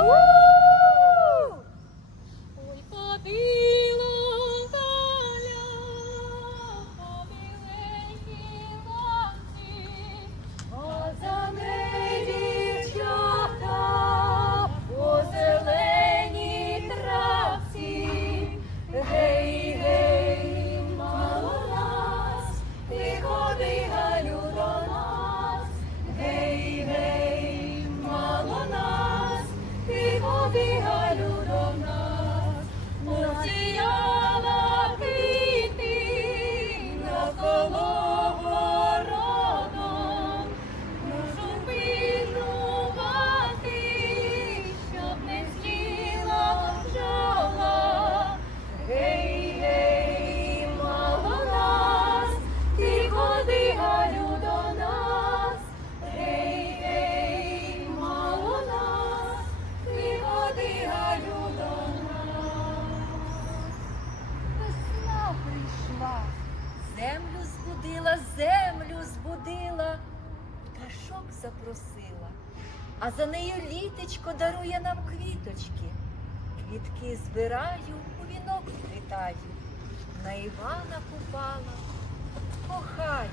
Woo! а за нею літечко дарує нам квіточки. Квітки збираю, у вінок вітаю, на Івана купала, кохаю.